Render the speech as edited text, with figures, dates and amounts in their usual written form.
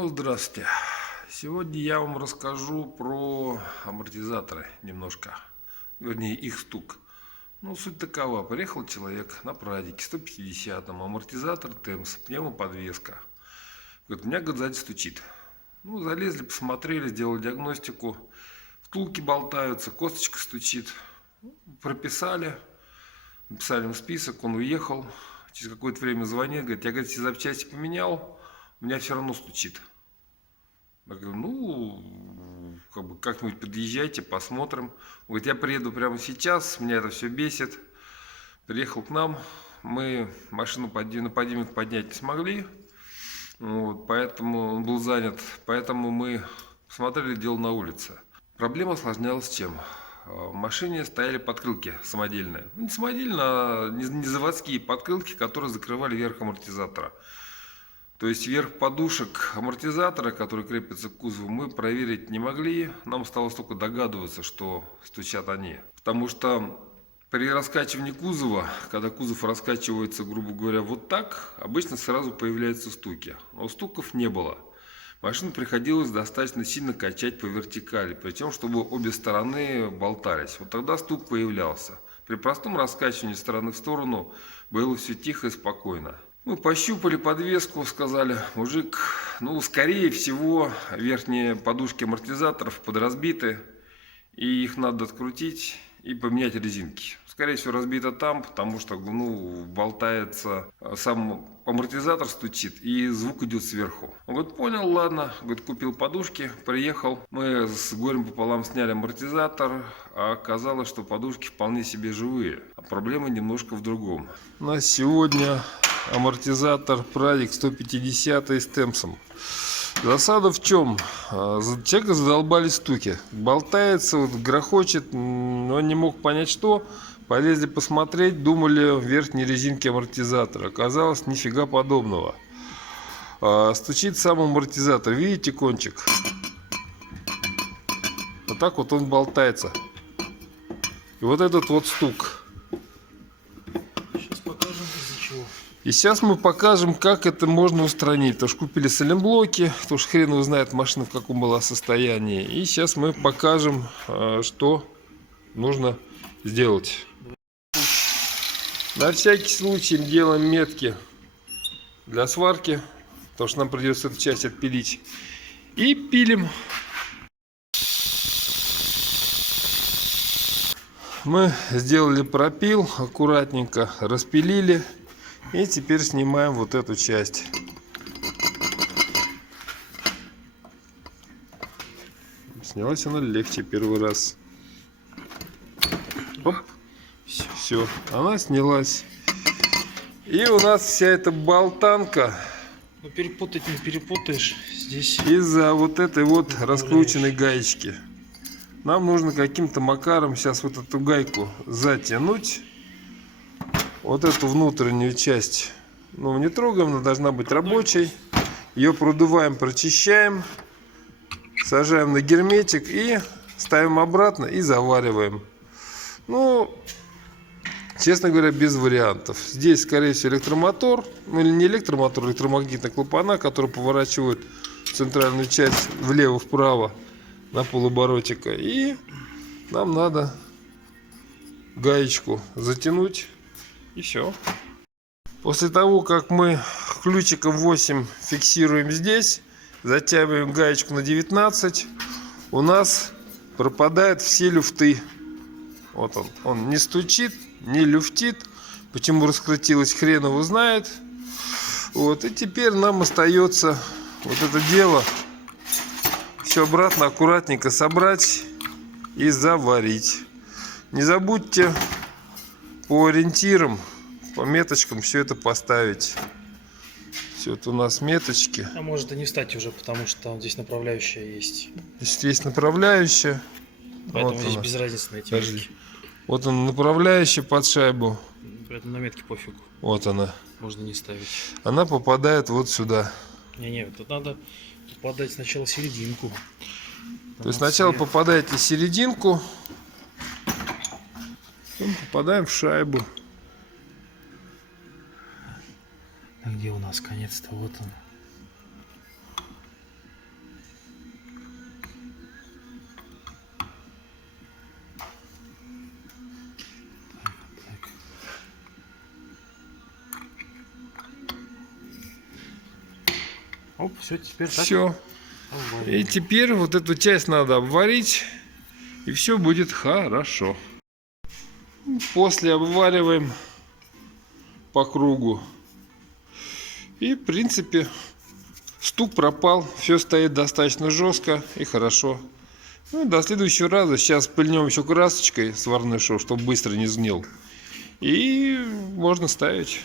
Ну, здравствуйте. Сегодня я вам расскажу про амортизаторы немножко. Вернее, их стук. Ну, суть такова. Приехал человек на прадике 150-м. Амортизатор Темс, пневмоподвеска. Говорит, у меня, говорит, сзади стучит. Ну, залезли, посмотрели, сделали диагностику. Втулки болтаются, косточка стучит. Прописали. Написали ему список, он уехал. Через какое-то время звонит, говорит, я, говорит, все запчасти поменял, у меня все равно стучит. Я говорю, ну, как-нибудь подъезжайте, посмотрим. Он говорит, я приеду прямо сейчас, меня это все бесит. Приехал к нам, мы машину на подъемник поднять не смогли, вот, поэтому он был занят, поэтому мы посмотрели дело на улице. Проблема осложнялась чем? В машине стояли подкрылки самодельные. Ну, не самодельные, а не заводские подкрылки, которые закрывали верх амортизатора. То есть верх подушек амортизатора, который крепится к кузову, мы проверить не могли. Нам осталось только догадываться, что стучат они. Потому что при раскачивании кузова, когда кузов раскачивается, грубо говоря, вот так, обычно сразу появляются стуки. Но стуков не было. Машину приходилось достаточно сильно качать по вертикали, причем, чтобы обе стороны болтались. Вот тогда стук появлялся. При простом раскачивании стороны в сторону было все тихо и спокойно. Мы пощупали подвеску, сказали, мужик, ну, скорее всего, верхние подушки амортизаторов подразбиты, и их надо открутить и поменять резинки. Скорее всего, разбито там, потому что, ну, болтается, сам амортизатор стучит, и звук идет сверху. Он говорит, понял, ладно, говорит, купил подушки, приехал, мы с горем пополам сняли амортизатор, а оказалось, что подушки вполне себе живые, а проблема немножко в другом. У нас сегодня амортизатор Прадик 150 с Темсом. Засада в чем? Человека задолбали стуки. Болтается, вот, грохочет, он не мог понять что. Полезли посмотреть, думали верхние резинки амортизатора. Оказалось, нифига подобного. Стучит сам амортизатор. Видите кончик? Вот так вот он болтается. И вот этот вот стук. Сейчас покажем, из-за чего. И сейчас мы покажем, как это можно устранить. Потому что купили саленблоки, потому что хрен его знает машина в каком была состоянии. И сейчас мы покажем, что нужно сделать. На всякий случай делаем метки для сварки, потому что нам придется эту часть отпилить. И пилим. Мы сделали пропил, аккуратненько распилили. И теперь снимаем вот эту часть. Снялась она легче первый раз. Оп. Все, она снялась. И у нас вся эта болтанка. Но перепутать не перепутаешь. Здесь Из-за вот этой вот раскрученной гаечки. Нам нужно каким-то макаром сейчас вот эту гайку затянуть. Вот эту внутреннюю часть, ну, не трогаем, она должна быть рабочей. Ее продуваем, прочищаем, сажаем на герметик и ставим обратно и завариваем. Ну, честно говоря, без вариантов. Здесь, скорее всего, электромотор, ну или не электромотор, электромагнитная клапана, которая поворачивает центральную часть влево-вправо на полоборотика. И нам надо гаечку затянуть. И все. После того, как мы ключиком 8 фиксируем здесь, затягиваем гаечку на 19, у нас пропадают все люфты. Вот он не стучит, не люфтит. Почему раскрутилось, хрен его знает. Вот, и теперь нам остается вот это дело все обратно аккуратненько собрать и заварить. Не забудьте по ориентирам, по меточкам все это поставить. Все это у нас меточки. а может и не встать уже, потому что здесь направляющая есть. Здесь есть направляющая. Поэтому Вот здесь она. без разницы на эти Подожди. метки. Вот она направляющая под шайбу. Поэтому на метке пофигу. Вот она. Можно не ставить. Она попадает вот сюда. Не, тут надо подать сначала серединку. То есть сначала попадаете в серединку, потом попадаем в шайбу. А где у нас конец-то? Вот он. Оп, все, теперь так. Все. И теперь вот эту часть надо обварить, и все будет хорошо. После обвариваем по кругу. И в принципе стук пропал, все стоит достаточно жестко и хорошо. Ну, до следующего раза. Сейчас пыльнем еще красочкой с варнишом, чтобы быстро не сгнил. И можно ставить.